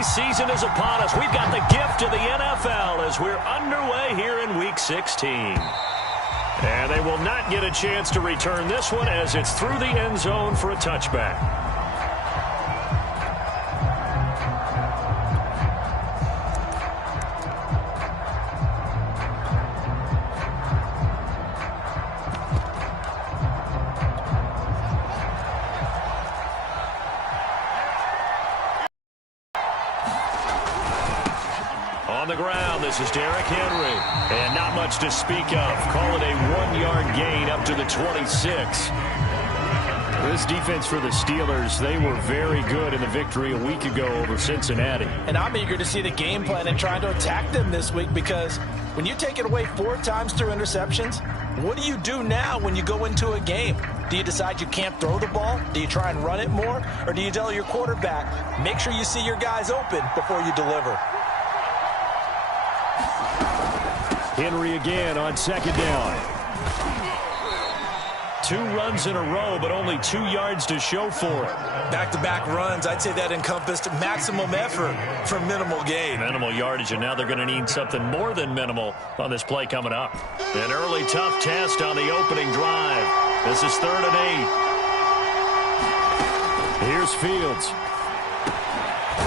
holiday season is upon us. We've got the gift of the NFL as we're underway here in Week 16. And they will not get a chance to return this one as it's through the end zone for a touchback. On the ground, this is Derrick Henry. And not much to speak of. Call it a 1-yard gain up to the 26. This defense for the Steelers, they were very good in the victory a week ago over Cincinnati. And I'm eager to see the game plan and trying to attack them this week, because when you take it away 4 times through interceptions, what do you do now when you go into a game? Do you decide you can't throw the ball? Do you try and run it more? Or do you tell your quarterback, make sure you see your guys open before you deliver? Henry again on second down. 2 runs in a row, but only 2 yards to show for it. Back-to-back runs, I'd say that encompassed maximum effort for minimal gain. Minimal yardage, and now they're going to need something more than minimal on this play coming up. An early tough test on the opening drive. This is 3rd and 8. Here's Fields.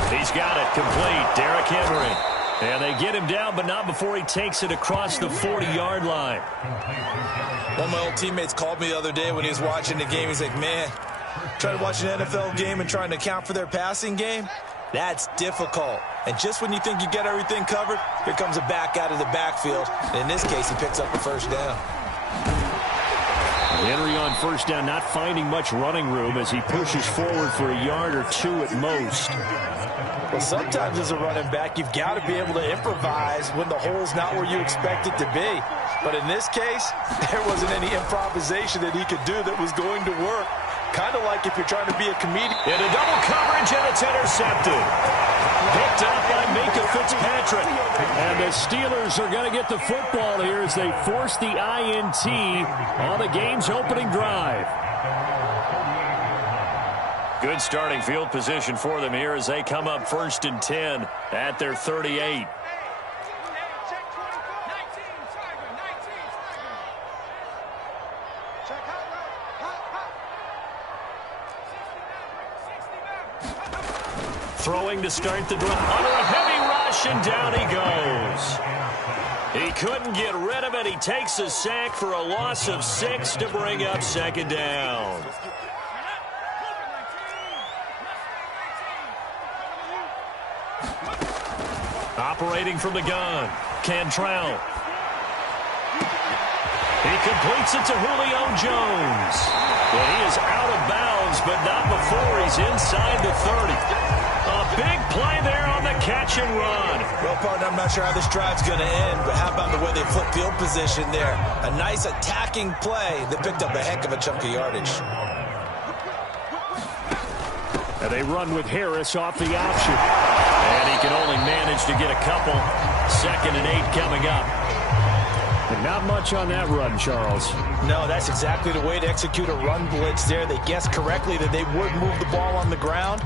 He's got it complete. Derrick Henry. And they get him down, but not before he takes it across the 40-yard line. One of my old teammates called me the other day when he was watching the game. He's like, man, trying to watch an NFL game and trying to account for their passing game, that's difficult. And just when you think you get everything covered, here comes a back out of the backfield. And in this case, he picks up a first down. Henry on first down, not finding much running room as he pushes forward for a yard or 2 at most. Well, sometimes as a running back, you've got to be able to improvise when the hole's not where you expect it to be. But in this case, there wasn't any improvisation that he could do that was going to work. Kind of like if you're trying to be a comedian. Into double coverage, and it's intercepted. Picked up by Minka Fitzpatrick. And the Steelers are going to get the football here as they force the INT on the game's opening drive. Good starting field position for them here as they come up 1st and 10 at their 38. Throwing to start the drive under a heavy rush, and down he goes. He couldn't get rid of it. He takes a sack for a loss of 6 to bring up 2nd down. Operating from the gun, Cantrell. He completes it to Julio Jones. And he is out of bounds, but not before he's inside the 30. A big play there on the catch and run. Well, partner, I'm not sure how this drive's going to end, but how about the way they flip field position there? A nice attacking play that picked up a heck of a chunk of yardage. And they run with Harris off the option. And he can only manage to get a couple. 2nd and 8 coming up. And not much on that run, Charles. No, that's exactly the way to execute a run blitz there. They guessed correctly that they would move the ball on the ground,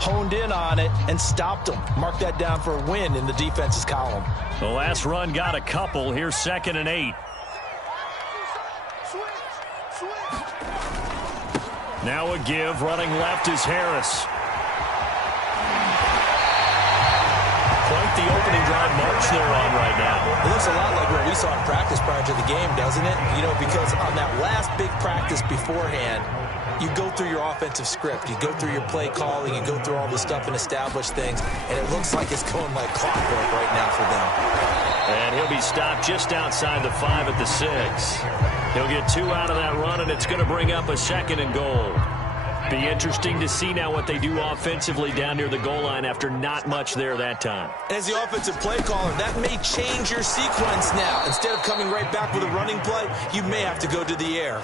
honed in on it, and stopped them. Mark that down for a win in the defense's column. The last run got a couple. Here's 2nd and 8. Now a give. Running left is Harris. Quite the opening drive march they're on right now. It looks a lot like what we saw in practice prior to the game, doesn't it? You know, because on that last big practice beforehand, you go through your offensive script. You go through your play calling. You go through all this stuff and establish things. And it looks like it's going like clockwork right now for them. And he'll be stopped just outside the 5 at the 6. He'll get 2 out of that run, and it's going to bring up a 2nd and goal. Be interesting to see now what they do offensively down near the goal line after not much there that time. As the offensive play caller, that may change your sequence now. Instead of coming right back with a running play, you may have to go to the air.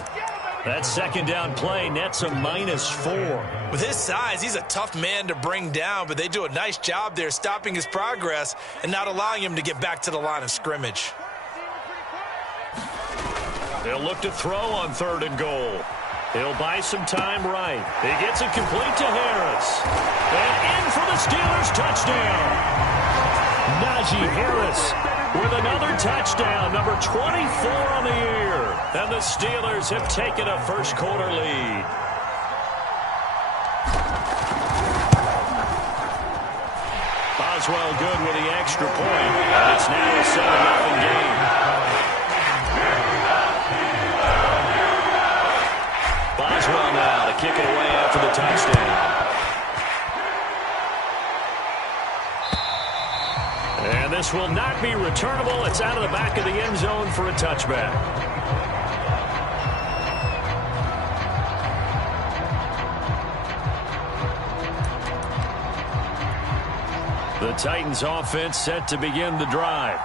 That 2nd down play nets a -4. With his size, he's a tough man to bring down, but they do a nice job there stopping his progress and not allowing him to get back to the line of scrimmage. They'll look to throw on 3rd and goal. He'll buy some time right. He gets it complete to Harris. And in for the Steelers touchdown. Najee Harris with another touchdown, number 24 on the year. And the Steelers have taken a first quarter lead. Boswell good with the extra point. And it's now a 7-0 game. Boswell now to kick it away after the touchdown. And this will not be returnable. It's out of the back of the end zone for a touchback. The Titans offense set to begin the drive.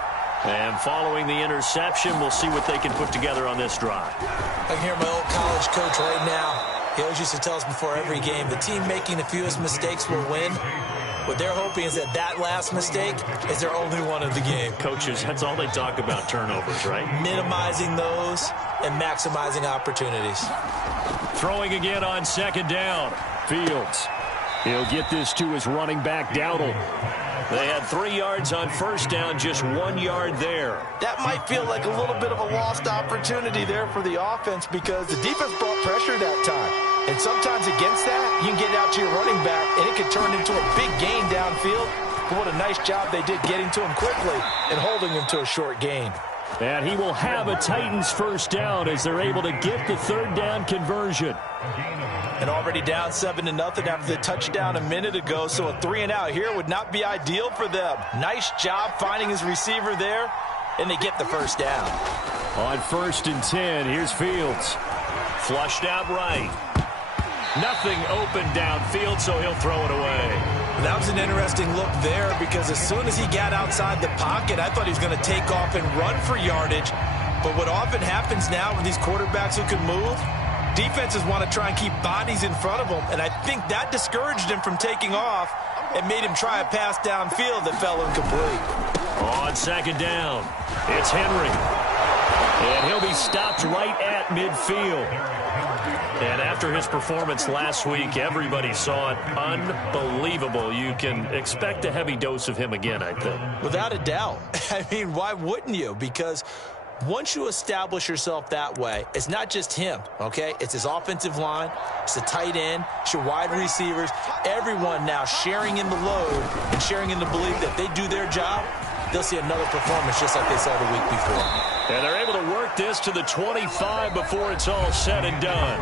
And following the interception, we'll see what they can put together on this drive. I can hear my old college coach right now. He always used to tell us before every game, the team making the fewest mistakes will win. What they're hoping is that last mistake is their only one of the game. Coaches, that's all they talk about, turnovers, right? Minimizing those and maximizing opportunities. Throwing again on second down. Fields. He'll get this to his running back, Dowdle. They had 3 yards on first down, just 1 yard there. That might feel like a little bit of a lost opportunity there for the offense because the defense brought pressure that time. And sometimes against that, you can get out to your running back, and it could turn into a big gain downfield. But what a nice job they did getting to him quickly and holding him to a short gain. And he will have a Titans first down as they're able to get the third down conversion. And already down 7-0 after the touchdown a minute ago, so a 3-and-out here would not be ideal for them. Nice job finding his receiver there, and they get the first down. On 1st and 10, here's Fields. Flushed out right. Nothing open downfield, so he'll throw it away. That was an interesting look there because as soon as he got outside the pocket, I thought he was going to take off and run for yardage. But what often happens now with these quarterbacks who can move, defenses want to try and keep bodies in front of them, and I think that discouraged him from taking off and made him try a pass downfield that fell incomplete. On second down, it's Henry. And he'll be stopped right at midfield. And after his performance last week, everybody saw it. Unbelievable. You can expect a heavy dose of him again, I think. Without a doubt. I mean, why wouldn't you? Because once you establish yourself that way, it's not just him, okay? It's his offensive line, it's the tight end, it's your wide receivers, everyone now sharing in the load and sharing in the belief that they do their job, they'll see another performance just like they saw the week before. And they're able to work this to the 25 before it's all said and done.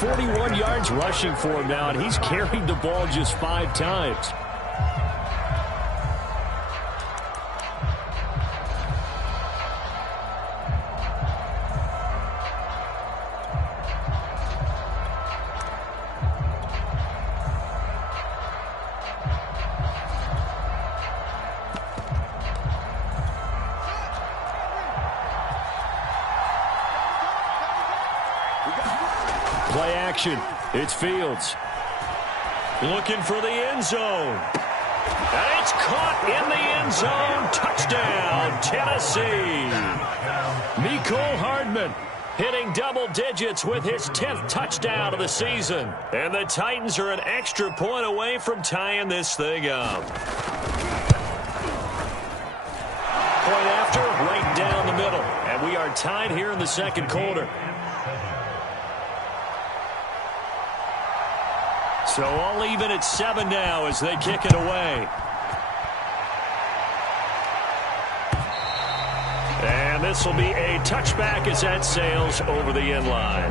41 yards rushing for him now, and he's carried the ball just 5 times. Play action. It's Fields. Looking for the end zone. And it's caught in the end zone. Touchdown, Tennessee. Mecole Hardman hitting double digits with his 10th touchdown of the season. And the Titans are an extra point away from tying this thing up. Point after, right down the middle. And we are tied here in the second quarter. So all even at 7 now as they kick it away. And this will be a touchback as that sails over the end line.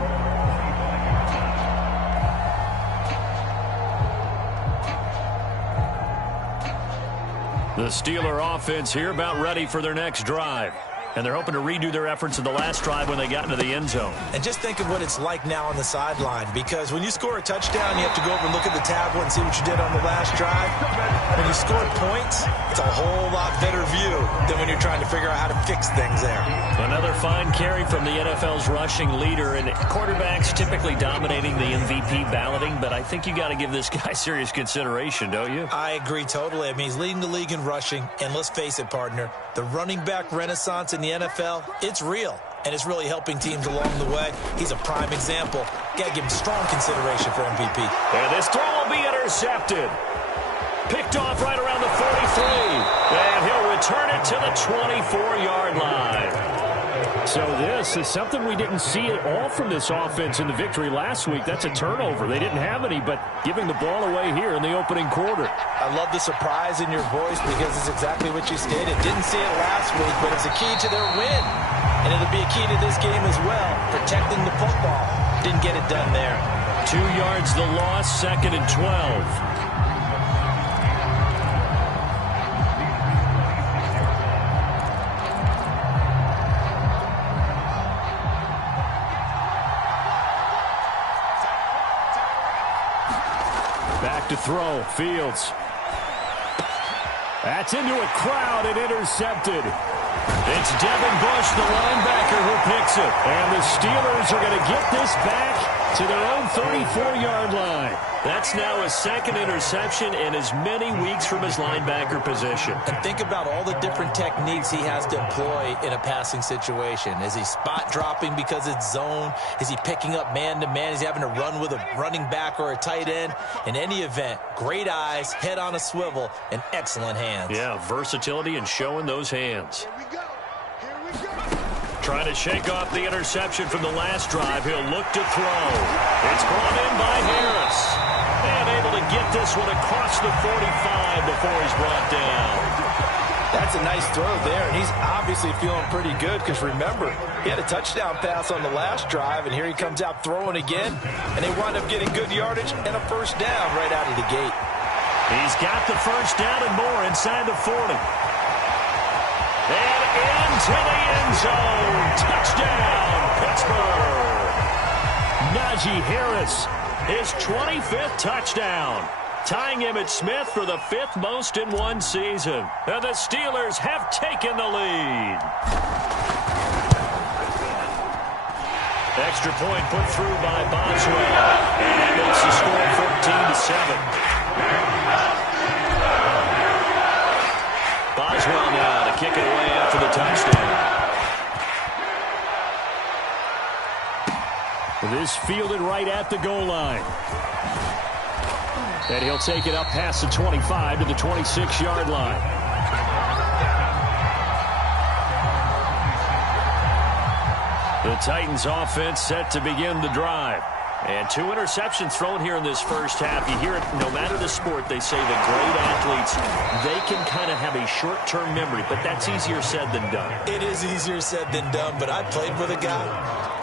The Steeler offense here about ready for their next drive. And they're hoping to redo their efforts in the last drive when they got into the end zone. And just think of what it's like now on the sideline, because when you score a touchdown, you have to go over and look at the tablet and see what you did on the last drive. When you score points, it's a whole lot better view than when you're trying to figure out how to fix things there. Another fine carry from the NFL's rushing leader, and quarterbacks typically dominating the MVP balloting, but I think you got to give this guy serious consideration, don't you? I agree totally. I mean, he's leading the league in rushing, and let's face it, partner, the running back renaissance in the NFL, it's real. and it's really helping teams along the way. He's a prime example. Got to give him strong consideration for MVP. And this throw will be intercepted. Picked off right around the 43. And he'll return it to the 24-yard line. So this is something we didn't see at all from this offense in the victory last week. That's a turnover. They didn't have any, but giving the ball away here in the opening quarter. I love the surprise in your voice because it's exactly what you stated. Didn't see it last week, but it's a key to their win. And it'll be a key to this game as well, protecting the football. Didn't get it done there. 2 yards the loss, 2nd and 12. Back to throw, Fields. That's into a crowd and intercepted. It's Devin Bush, the linebacker, who picks it. And the Steelers are going to get this back to their own 34-yard line. That's now his 2nd interception in as many weeks from his linebacker position. And think about all the different techniques he has to employ in a passing situation. Is he spot dropping because it's zone? Is he picking up man-to-man? Is he having to run with a running back or a tight end? In any event, great eyes, head on a swivel, and excellent hands. Yeah, versatility and showing those hands. Trying to shake off the interception from the last drive. He'll look to throw. It's brought in by Harris. And able to get this one across the 45 before he's brought down. That's a nice throw there, and he's obviously feeling pretty good because, remember, he had a touchdown pass on the last drive, and here he comes out throwing again, and they wind up getting good yardage and a first down right out of the gate. He's got the first down and more inside the 40. And into the end zone. Touchdown, Pittsburgh. Najee Harris, his 25th touchdown, tying Emmitt Smith for the 5th most in one season. And the Steelers have taken the lead. Extra point put through by Boswell. And that makes the score 14-7. Boswell now to kick it away after the touchdown. This fielded right at the goal line. And he'll take it up past the 25 to the 26-yard line. The Titans offense set to begin the drive. And 2 interceptions thrown here in this first half. You hear it, no matter the sport, they say the great athletes, they can kind of have a short-term memory, but that's easier said than done. It is easier said than done, but I played with a guy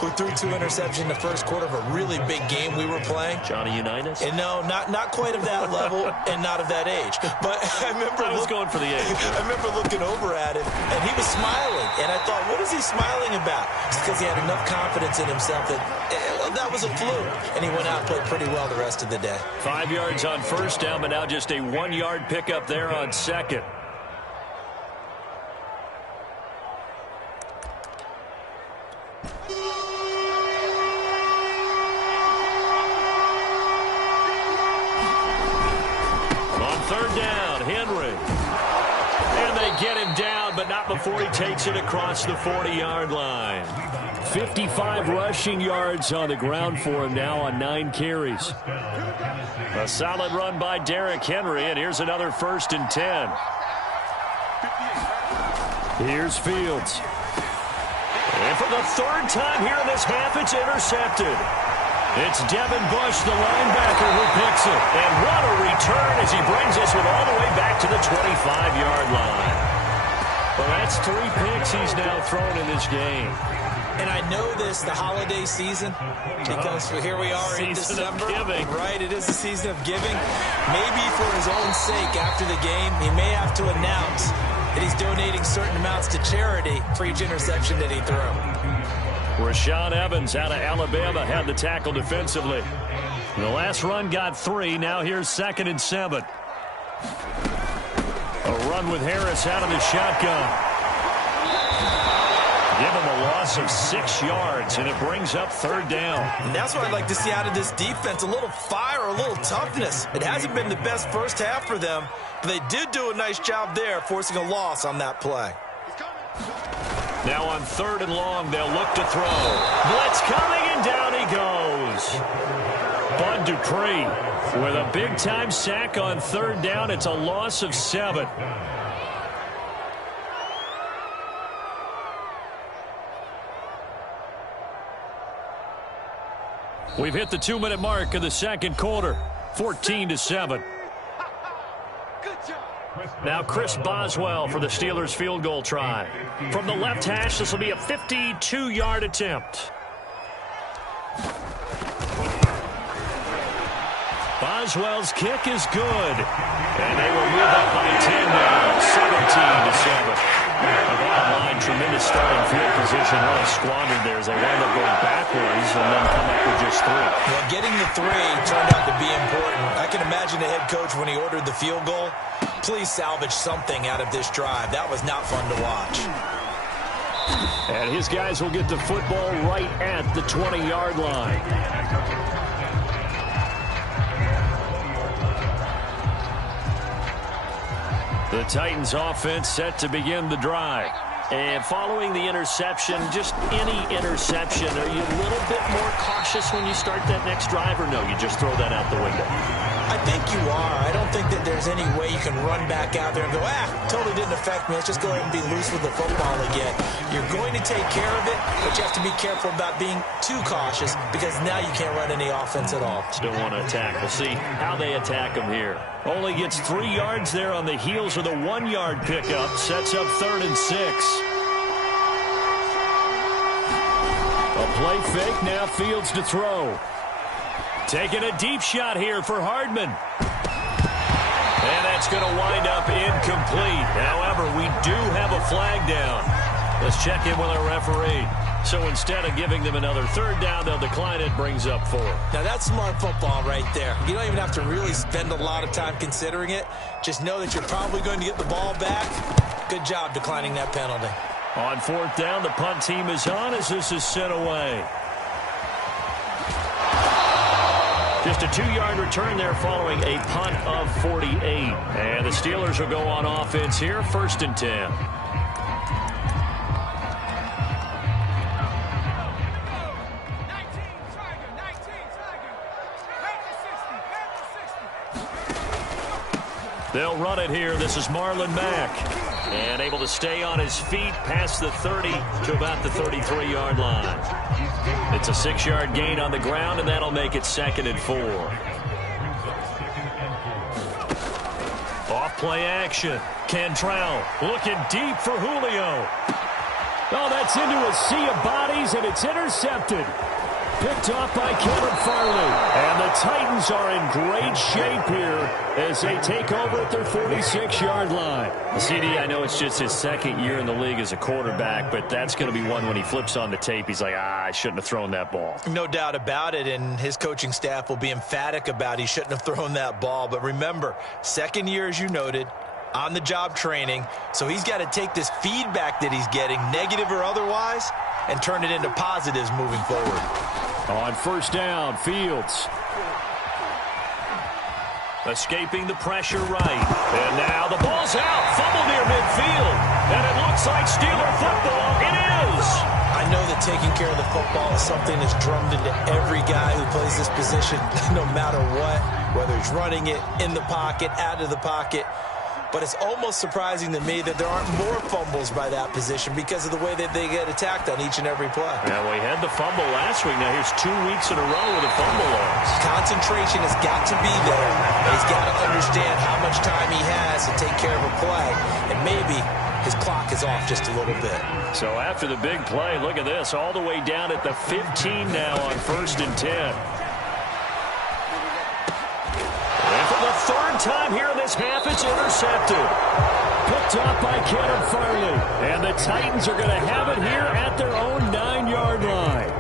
who threw 2 interceptions in the first quarter of a really big game we were playing. Johnny Unitas? And no, not quite of that level and not of that age. But I remember I was going for the age. I remember looking over at him, and he was smiling. And I thought, what is he smiling about? It's because he had enough confidence in himself that that was a fluke. And he went out and played pretty well the rest of the day. 5 yards on first down, but now just a 1-yard pickup there on second. On third down, Henry. And they get him down, but not before he takes it across the 40-yard line. 55 rushing yards on the ground for him now on 9 carries. A solid run by Derrick Henry, and here's another 1st and 10. Here's Fields. And for the 3rd time here in this half, it's intercepted. It's Devin Bush, the linebacker, who picks it. And what a return as he brings this one all the way back to the 25-yard line. Well, that's 3 picks he's now thrown in this game. And I know this, the holiday season, because here we are in December. Right, it is the season of giving. Maybe for his own sake after the game, he may have to announce that he's donating certain amounts to charity for each interception that he threw. Rashaan Evans out of Alabama had the tackle defensively. The last run got 3. Now here's 2nd and 7. A run with Harris out of the shotgun. Give him a loss of 6 yards, and it brings up 3rd down. And that's what I'd like to see out of this defense, a little fire, a little toughness. It hasn't been the best first half for them, but they did do a nice job there, forcing a loss on that play. Now on 3rd and long, they'll look to throw. Blitz coming, and down he goes. Bud Dupree with a big-time sack on 3rd down. It's a loss of 7. We've hit the 2-minute mark of the 2nd quarter. 14-7. Now Chris Boswell for the Steelers field goal try. From the left hash, this will be a 52-yard attempt. Boswell's kick is good. And they will move up by 10 now, 17-7. The bottom line, tremendous starting field position. Really squandered there as they wind up going backwards and then come up with just 3. Well, getting the 3 turned out to be important. I can imagine the head coach when he ordered the field goal. Please salvage something out of this drive. That was not fun to watch. And his guys will get the football right at the 20-yard line. The Titans offense set to begin the drive. And following the interception, just any interception, are you a little bit more cautious when you start that next drive, or no, you just throw that out the window? I think you are. I don't think that there's any way you can run back out there and go, totally didn't affect me. Let's just go ahead and be loose with the football again. You're going to take care of it, but you have to be careful about being too cautious because now you can't run any offense at all. Still want to attack. We'll see how they attack him here. Only gets 3 yards there on the heels of the 1-yard pickup. Sets up 3rd and 6. A play fake, now Fields to throw. Taking a deep shot here for Hardman. And that's going to wind up incomplete. However, we do have a flag down. Let's check in with our referee. So instead of giving them another 3rd down, they'll decline it, brings up 4. Now that's smart football right there. You don't even have to really spend a lot of time considering it. Just know that you're probably going to get the ball back. Good job declining that penalty. On 4th down, the punt team is on as this is sent away. Just a 2-yard return there following a punt of 48. And the Steelers will go on offense here, 1st and 10. They'll run it here. This is Marlon Mack. And able to stay on his feet past the 30 to about the 33-yard line. It's a 6-yard gain on the ground, and that'll make it 2nd and 4. Off play action. Cantrell looking deep for Julio. Oh, that's into a sea of bodies, and it's intercepted. Picked off by Kevin Farley. And the Titans are in great shape here as they take over at their 46-yard line. CD, I know it's just his 2nd year in the league as a quarterback, but that's going to be one when he flips on the tape, he's like, I shouldn't have thrown that ball. No doubt about it, and his coaching staff will be emphatic about he shouldn't have thrown that ball. But remember, 2nd year, as you noted, on-the-job training, so he's got to take this feedback that he's getting, negative or otherwise, and turn it into positives moving forward. On 1st down, Fields. Escaping the pressure right. And now the ball's out. Fumble near midfield. And it looks like Steeler football. It is. I know that taking care of the football is something that's drummed into every guy who plays this position, no matter what, whether he's running it, in the pocket, out of the pocket. But it's almost surprising to me that there aren't more fumbles by that position because of the way that they get attacked on each and every play. Yeah, we had the fumble last week. Now here's 2 weeks in a row with a fumble loss. Concentration has got to be there. And he's got to understand how much time he has to take care of a play. And maybe his clock is off just a little bit. So after the big play, look at this. All the way down at the 15 now on 1st and 10. And for the 3rd time here in this half, it's intercepted. Picked off by Kevin Farley. And the Titans are going to have it here at their own 9-yard line.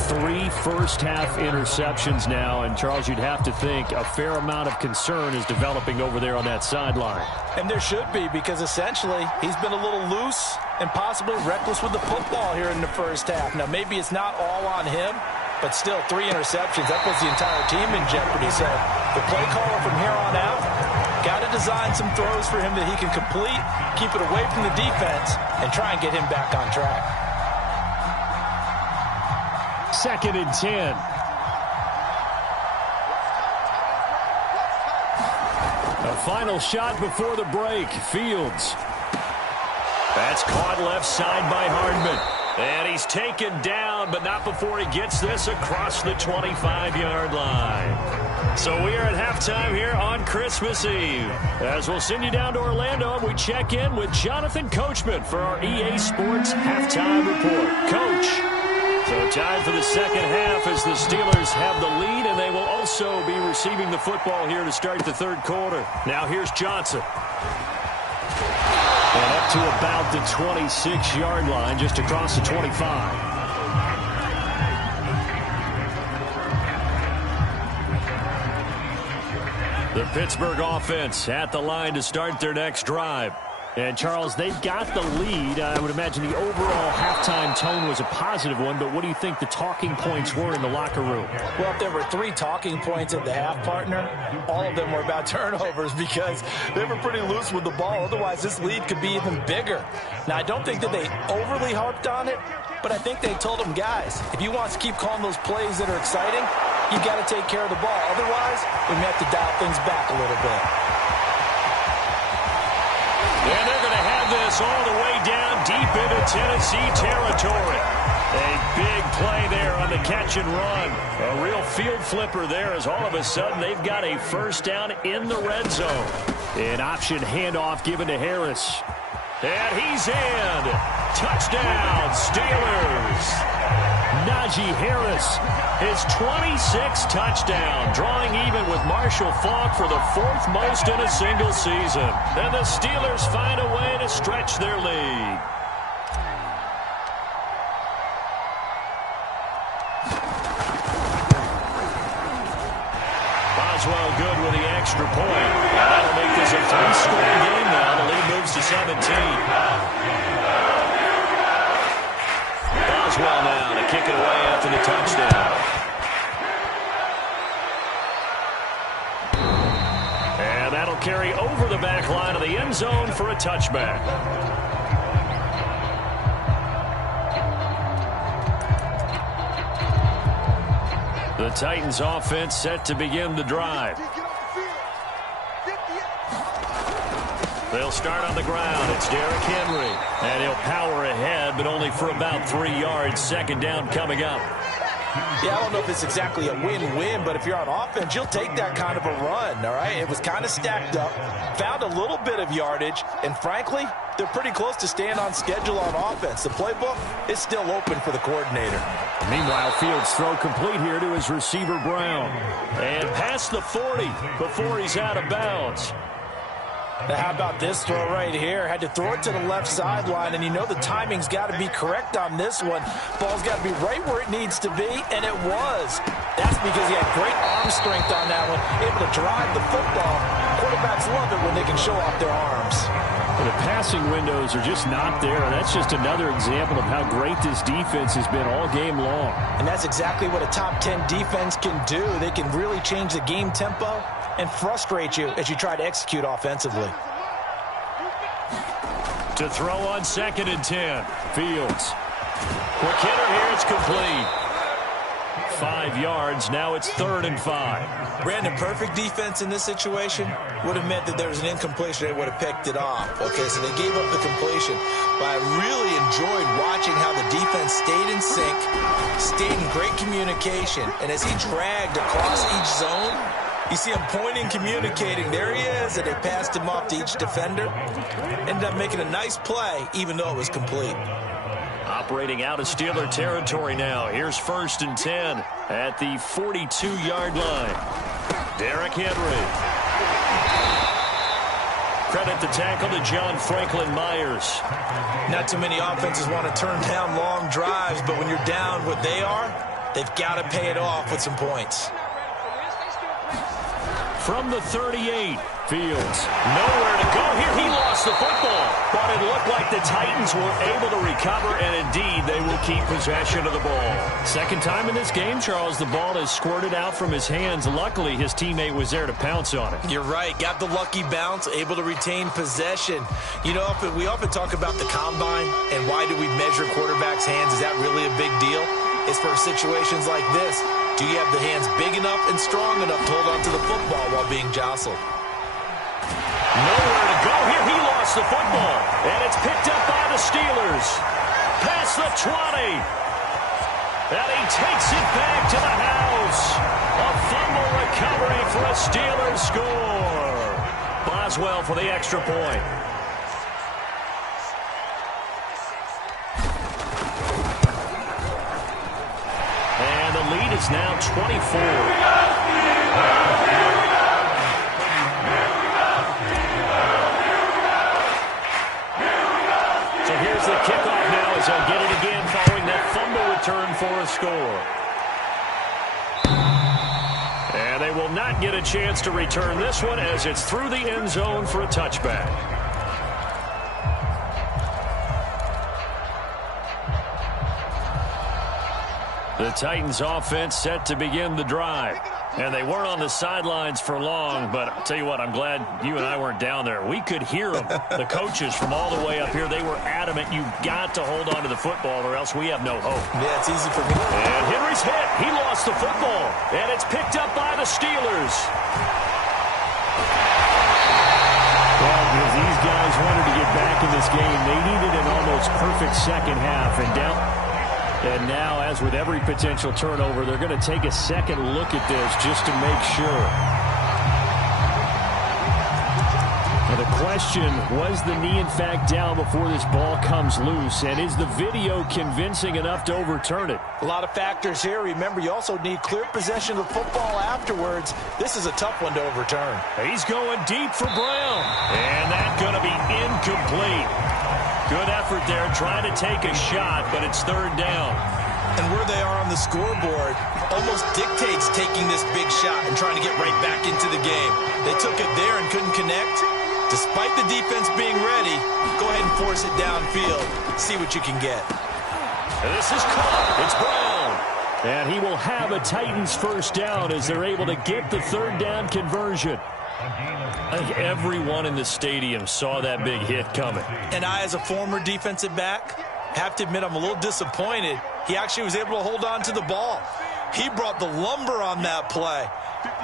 3 first-half interceptions now. And, Charles, you'd have to think a fair amount of concern is developing over there on that sideline. And there should be, because essentially he's been a little loose and possibly reckless with the football here in the first half. Now, maybe it's not all on him, but still 3 interceptions. That puts the entire team in jeopardy. So the play caller from here on out, Got to design some throws for him that he can complete, keep it away from the defense, and try and get him back on track. 2nd and 10. A final shot before the break. Fields. That's caught left side by Hardman. And he's taken down, but not before he gets this across the 25-yard line. So we are at halftime here on Christmas Eve. As we'll send you down to Orlando, and we check in with Jonathan Coachman for our EA Sports Halftime Report. Coach, so time for the second half as the Steelers have the lead, and they will also be receiving the football here to start the third quarter. Now here's Johnson. And up to about the 26-yard line, just across the 25. The Pittsburgh offense at the line to start their next drive. And, Charles, they've got the lead. I would imagine the overall halftime tone was a positive one, but what do you think the talking points were in the locker room? Well, if there were 3 talking points at the half, partner, all of them were about turnovers because they were pretty loose with the ball. Otherwise, this lead could be even bigger. Now, I don't think that they overly harped on it, but I think they told them, guys, if you want to keep calling those plays that are exciting, you got to take care of the ball. Otherwise, we may have to dial things back a little bit. And they're going to have this all the way down deep into Tennessee territory. A big play there on the catch and run. A real field flipper there as all of a sudden they've got a first down in the red zone. An option handoff given to Harris. And he's in. Touchdown, Steelers. Najee Harris, his 26th touchdown, drawing even with Marshall Faulk for the 4th most in a single season. And the Steelers find a way to stretch their lead. Boswell good with the extra point. That'll make this a 3-score game now. The lead moves to 17. Boswell now to kick it away after the touchdown. And that'll carry over the back line of the end zone for a touchback. The Titans offense set to begin the drive. They'll start on the ground. It's Derrick Henry. And he'll power ahead, but only for about 3 yards. Second down coming up. Yeah, I don't know if it's exactly a win-win, but if you're on offense, you'll take that kind of a run, all right? It was kind of stacked up, found a little bit of yardage, and frankly, they're pretty close to staying on schedule on offense. The playbook is still open for the coordinator. Meanwhile, Fields' throw complete here to his receiver, Brown. And past the 40 before he's out of bounds. Now, how about this throw right here? Had to throw it to the left sideline, and you know the timing's got to be correct on this one. Ball's got to be right where it needs to be, and it was. That's because he had great arm strength on that one, able to drive the football. Quarterbacks love it when they can show off their arms. Well, the passing windows are just not there, and that's just another example of how great this defense has been all game long. And that's exactly what a top 10 defense can do. They can really change the game tempo and frustrate you as you try to execute offensively. To throw on 2nd and 10. Fields. Quick hitter here. It's complete. 5 yards. Now it's 3rd and 5. Brandon, perfect defense in this situation would have meant that there was an incompletion. They would have picked it off. Okay, so they gave up the completion. But I really enjoyed watching how the defense stayed in sync, stayed in great communication. And as he dragged across each zone, you see him pointing, communicating. There he is, and they passed him off to each defender. Ended up making a nice play, even though it was complete. Operating out of Steeler territory now. Here's 1st and 10 at the 42-yard line. Derrick Henry. Credit the tackle to John Franklin Myers. Not too many offenses want to turn down long drives, but when you're down what they are, they've got to pay it off with some points. From the 38, Fields, nowhere to go here. He lost the football, but it looked like the Titans were able to recover, and indeed they will keep possession of the ball. Second time in this game, Charles, the ball has squirted out from his hands. Luckily, his teammate was there to pounce on it. You're right. Got the lucky bounce, able to retain possession. You know, we often talk about the combine and why do we measure quarterbacks' hands. Is that really a big deal? It's for situations like this. Do you have the hands big enough and strong enough to hold on to the football while being jostled? Nowhere to go here. He lost the football, and it's picked up by the Steelers. Past the 20. And he takes it back to the house. A fumble recovery for a Steelers score. Boswell for the extra point. And the lead is now 24. The kickoff now as they'll get it again following that fumble return for a score. And they will not get a chance to return this one as it's through the end zone for a touchback. The Titans offense set to begin the drive. And they weren't on the sidelines for long, but I'll tell you what, I'm glad you and I weren't down there. We could hear them. The coaches from all the way up here, they were adamant. You've got to hold on to the football or else we have no hope. Yeah, it's easy for me. And Henry's hit. He lost the football. And it's picked up by the Steelers. Well, because these guys wanted to get back in this game, they needed an almost perfect second half. And now, as with every potential turnover, they're going to take a second look at this just to make sure. Now the question, was the knee in fact down before this ball comes loose? And is the video convincing enough to overturn it? A lot of factors here. Remember, you also need clear possession of the football afterwards. This is a tough one to overturn. He's going deep for Brown. And that's going to be incomplete. Good effort there, trying to take a shot, but it's third down. And where they are on the scoreboard almost dictates taking this big shot and trying to get right back into the game. They took it there and couldn't connect. Despite the defense being ready, go ahead and force it downfield. See what you can get. And this is caught. It's Brown. And he will have a Titans first down as they're able to get the third down conversion. I think everyone in the stadium saw that big hit coming. And I, as a former defensive back, have to admit I'm a little disappointed. He actually was able to hold on to the ball. He brought the lumber on that play.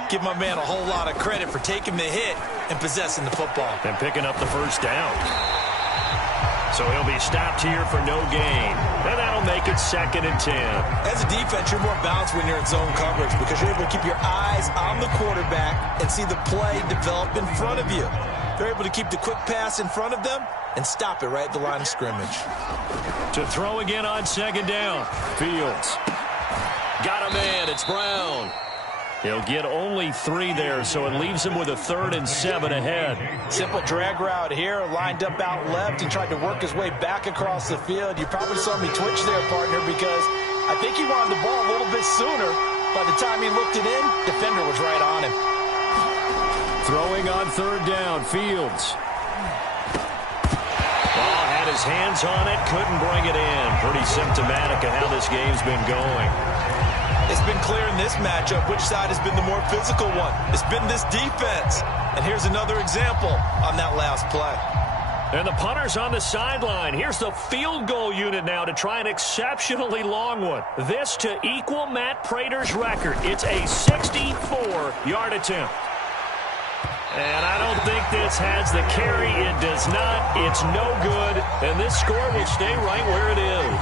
Give my man a whole lot of credit for taking the hit and possessing the football. And picking up the first down. So he'll be stopped here for no gain. And that'll make it 2nd and 10. As a defense, you're more balanced when you're in zone coverage because you're able to keep your eyes on the quarterback and see the play develop in front of you. They're able to keep the quick pass in front of them and stop it right at the line of scrimmage. To throw again on 2nd down. Fields. Got a man. It's Brown. He'll get only 3 there, so it leaves him with a 3rd and 7 ahead. Simple drag route here, lined up out left and tried to work his way back across the field. You probably saw me twitch there, partner, because I think he wanted the ball a little bit sooner. By the time he looked it in, defender was right on him. Throwing on 3rd down, Fields. Ball had his hands on it, couldn't bring it in. Pretty symptomatic of how this game's been going. It's been clear in this matchup which side has been the more physical one. It's been this defense. And here's another example on that last play. And the punter's on the sideline. Here's the field goal unit now to try an exceptionally long one. This to equal Matt Prater's record. It's a 64-yard attempt. And I don't think this has the carry. It does not. It's no good. And this score will stay right where it is.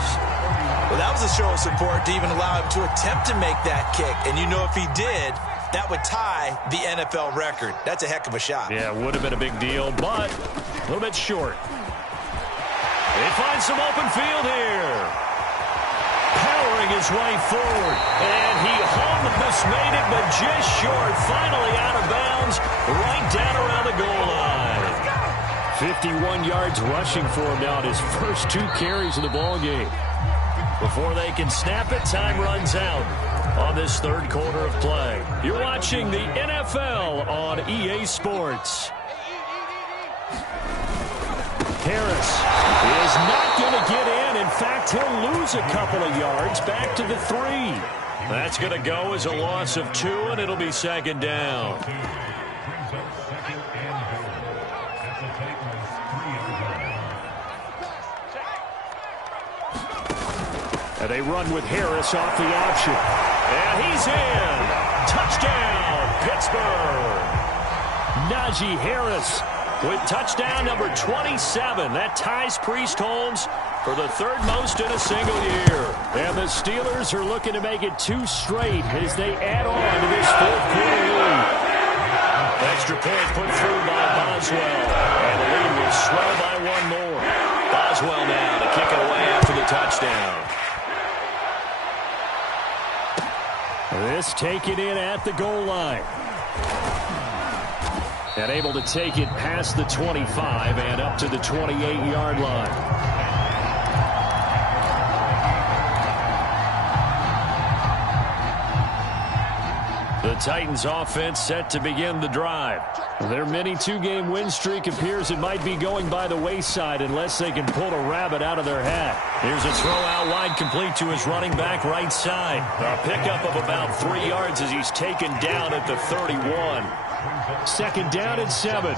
Well, that was a show of support to even allow him to attempt to make that kick. And you know if he did, that would tie the NFL record. That's a heck of a shot. Yeah, it would have been a big deal, but a little bit short. They find some open field here. Powering his way forward. And he almost made it, but just short. Finally out of bounds, right down around the goal line. 51 yards rushing for him now at his first 2 carries of the ball game. Before they can snap it, time runs out. on this third quarter of play. You're watching the NFL on EA Sports. Harris is not going to get in. In fact, he'll lose a couple of yards back to the 3. That's going to go as a loss of 2, and it'll be second down. And they run with Harris off the option. And he's in. Touchdown, Pittsburgh. Najee Harris with touchdown number 27. That ties Priest Holmes for the third most in a single year. And the Steelers are looking to make it 2 straight as they add on to this fourth quarter lead. Extra point put through by Boswell. And the lead will swell by 1 more. Boswell now to kick it away after the touchdown. This taken in at the goal line. And able to take it past the 25 and up to the 28-yard line. The Titans offense set to begin the drive. Their mini 2-game win streak appears it might be going by the wayside unless they can pull a rabbit out of their hat. Here's a throw out wide complete to his running back right side. A pickup of about 3 yards as he's taken down at the 31. Second down and 7.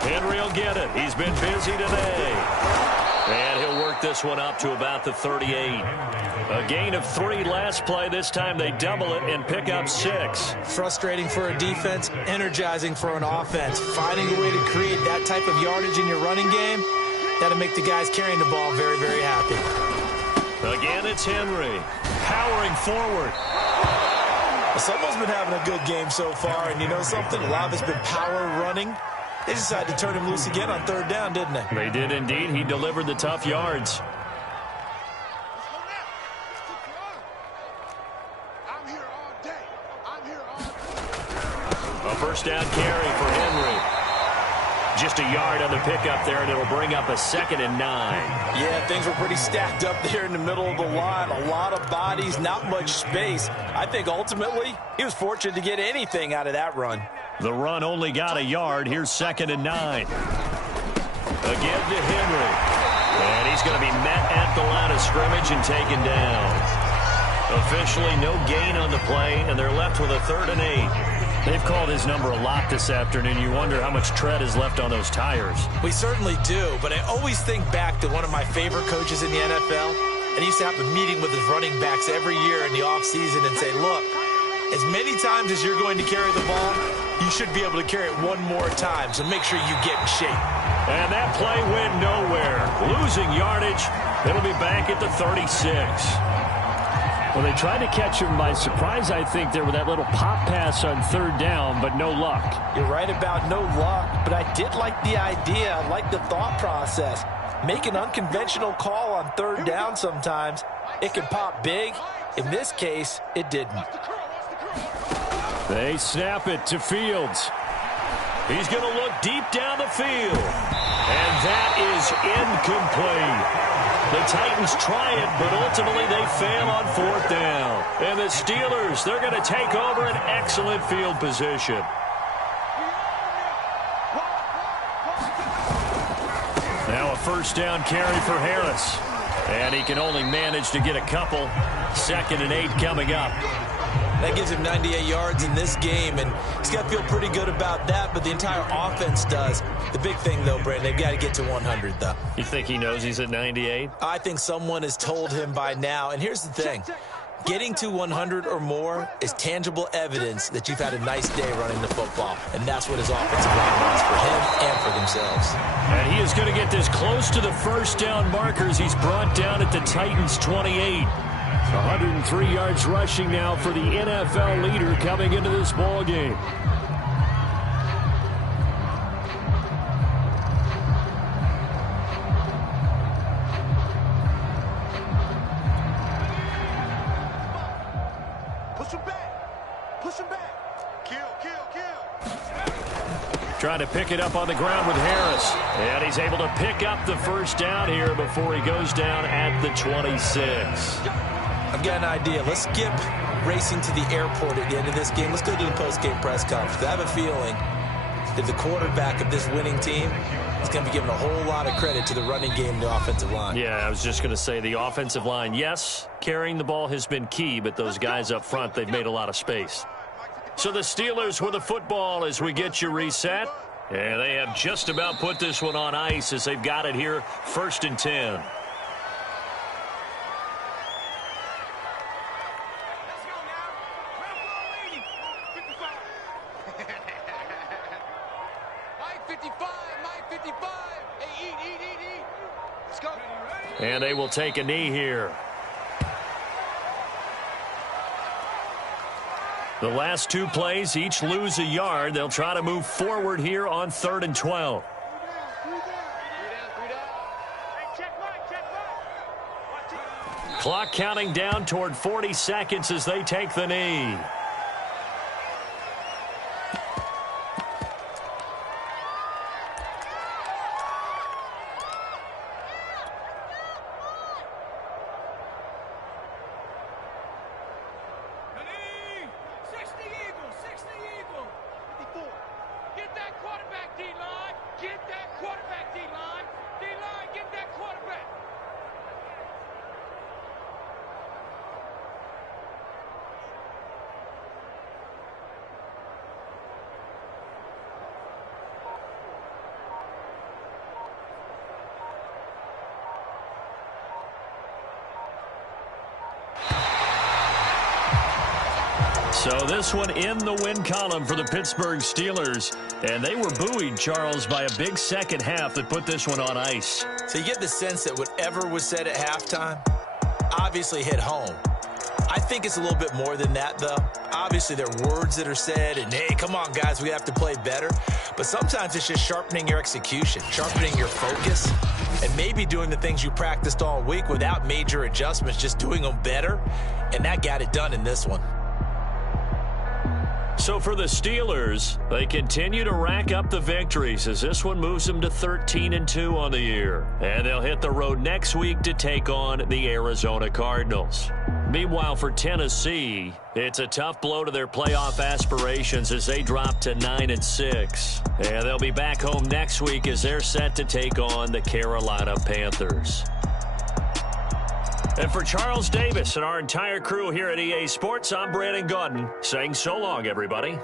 Henry will get it. He's been busy today. And he'll work this one up to about the 38. A gain of 3 last play. This time they double it and pick up 6. Frustrating for a defense, energizing for an offense. Finding a way to create that type of yardage in your running game, that'll make the guys carrying the ball very, very happy. Again, it's Henry powering forward. Someone's been having a good game so far, and you know something? A lot of it's been power running. They decided to turn him loose again on third down, didn't they? They did indeed. He delivered the tough yards. A first down carry for Henry. Just a yard on the pickup there, and it'll bring up a 2nd and 9. Yeah, things were pretty stacked up there in the middle of the line. A lot of bodies, not much space. I think ultimately he was fortunate to get anything out of that run. The run only got a yard. Here's 2nd and 9. Again to Henry. And he's going to be met at the line of scrimmage and taken down. Officially no gain on the play, and they're left with a 3rd and 8. They've called his number a lot this afternoon. You wonder how much tread is left on those tires. We certainly do, but I always think back to one of my favorite coaches in the NFL, and he used to have a meeting with his running backs every year in the offseason and say, look, as many times as you're going to carry the ball, you should be able to carry it 1 more time, so make sure you get in shape. And that play went nowhere. Losing yardage. It'll be back at the 36. Well, they tried to catch him by surprise, I think, there with that little pop pass on 3rd down, but no luck. You're right about no luck, but I did like the idea. I like the thought process. Make an unconventional call on 3rd down sometimes. It can pop big. In this case, it didn't. They snap it to Fields. He's going to look deep down the field. And that is incomplete. The Titans try it, but ultimately they fail on 4th down. And the Steelers, they're going to take over an excellent field position. Now a first down carry for Harris. And he can only manage to get a couple. 2nd and 8 coming up. That gives him 98 yards in this game, and he's got to feel pretty good about that, but the entire offense does. The big thing, though, Brandon, they've got to get to 100, though. You think he knows he's at 98? I think someone has told him by now, and here's the thing. Getting to 100 or more is tangible evidence that you've had a nice day running the football, and that's what his offensive line wants for him and for themselves. And he is going to get this close to the first down markers. He's brought down at the Titans' 28. 103 yards rushing now for the NFL leader coming into this ball game. Push him back. Push him back. Kill, kill, kill. Trying to pick it up on the ground with Harris. And he's able to pick up the first down here before he goes down at the 26. I've got an idea. Let's skip racing to the airport at the end of this game. Let's go do the post-game press conference. I have a feeling that the quarterback of this winning team is going to be given a whole lot of credit to the running game and the offensive line. Yeah, I was just going to say the offensive line, yes, carrying the ball has been key, but those guys up front, they've made a lot of space. So the Steelers with the football as we get you reset. And they have just about put this one on ice as they've got it here, 1st and 10. And they will take a knee here. The last 2 plays, each lose a yard. They'll try to move forward here on 3rd and 12. Clock counting down toward 40 seconds as they take the knee. So this one in the win column for the Pittsburgh Steelers. And they were buoyed, Charles, by a big second half that put this one on ice. So you get the sense that whatever was said at halftime obviously hit home. I think it's a little bit more than that, though. Obviously, there are words that are said, and, hey, come on, guys, we have to play better. But sometimes it's just sharpening your execution, sharpening your focus, and maybe doing the things you practiced all week without major adjustments, just doing them better. And that got it done in this one. So for the Steelers, they continue to rack up the victories as this one moves them to 13-2 on the year. And they'll hit the road next week to take on the Arizona Cardinals. Meanwhile, for Tennessee, it's a tough blow to their playoff aspirations as they drop to 9-6. And they'll be back home next week as they're set to take on the Carolina Panthers. And for Charles Davis and our entire crew here at EA Sports, I'm Brandon Gaudin saying so long, everybody.